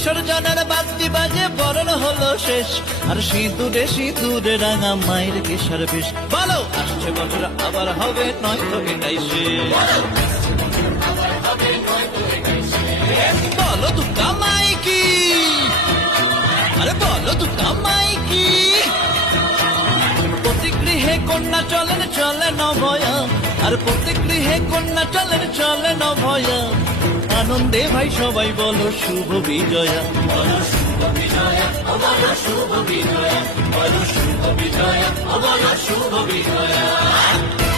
বিসর্জনের বাদ্যি বাজে বরণ হলো শেষ, আর সিঁদুরে সিঁদুরে রাঙা মায়ের কেশর বেশ। বলো আসছে বছর আবার হবে, নয়তো এটাই শেষ। বলো দুর্গা মাইকি, আরে বলো দুর্গা মাইকি। প্রতি গৃহে কন্যা চলেন চলে নভয়া, আর প্রতি গৃহে কন্যা চলেন চলে নভয়া। আনন্দে ভাই সবাই বলো শুভ বিজয়া, বলো শুভ বিজয়া, বলো শুভ বিজয়া, বলো শুভ বিজয়া, বলো শুভ বিজয়া।